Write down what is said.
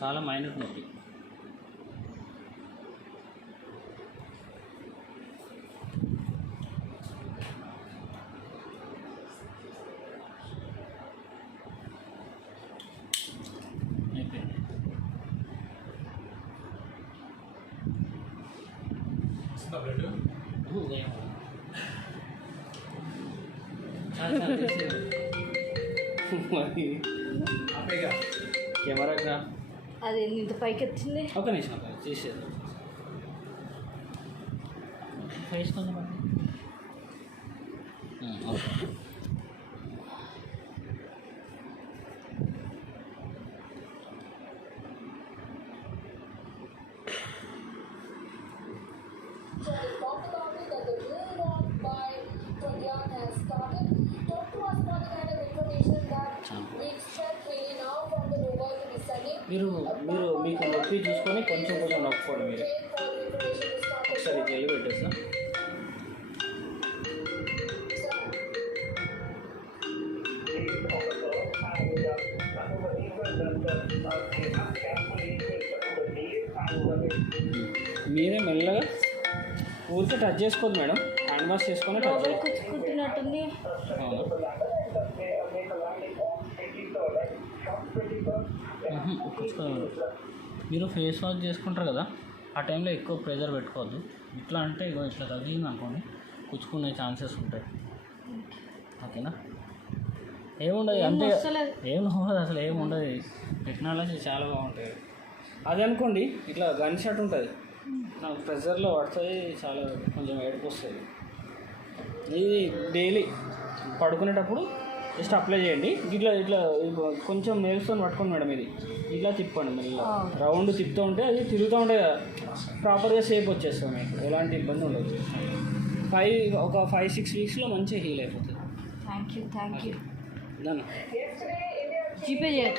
చాలా మైనూట్ నొప్పి. అయిపోయింది. కెమెరా అది ఇంత పైకి వచ్చింది. ఒక నిమిషం తీసేది ఫేస్ కొంచెం ఓకే. మీరు మీరు మీకు నొప్పి చూసుకొని కొంచెం కొంచెం నొప్పుకోండి. మీరు ఒకసారి జల్లి పెట్టేస్తా. మీరే మెల్లగా ఊరికే టచ్ చేసుకోవద్దు మేడం, హ్యాండ్ వాష్ చేసుకొని టచ్ కుట్టినట్టుంది. మీరు ఫేస్ వాష్ చేసుకుంటారు కదా, ఆ టైంలో ఎక్కువ ప్రెజర్ పెట్టుకోవద్దు. ఇట్లా అంటే ఇగో ఇట్లా తగిలింది అనుకోండి, కుచ్చుకునే ఛాన్సెస్ ఉంటాయి. ఓకేనా? ఏముండదు, అంతే. ఏం ఉండదు, అసలు ఏముండదు. టెక్నాలజీ చాలా బాగుంటుంది. అది అనుకోండి ఇట్లా గన్ షాట్ ఉంటుంది, నాకు ప్రెజర్లో పడుతుంది, చాలా కొంచెం ఏడుపు వస్తుంది. ఇది డైలీ పడుకునేటప్పుడు జస్ట్ అప్లై చేయండి. ఇట్లా ఇట్లా కొంచెం నేల్స్తో పట్టుకోండి మేడం. ఇది ఇట్లా తిప్పండి, మళ్ళీ రౌండ్ తిప్పుతూ ఉంటే అది తిరుగుతూ ఉంటే ప్రాపర్గా షేప్ వచ్చేస్తుంది, మీకు ఎలాంటి ఇబ్బంది ఉండదు. ఒక 5-6 వీక్స్లో మంచిగా హీల్ అయిపోతుంది. Thank you. దాన్ని జీపే చేయొచ్చు.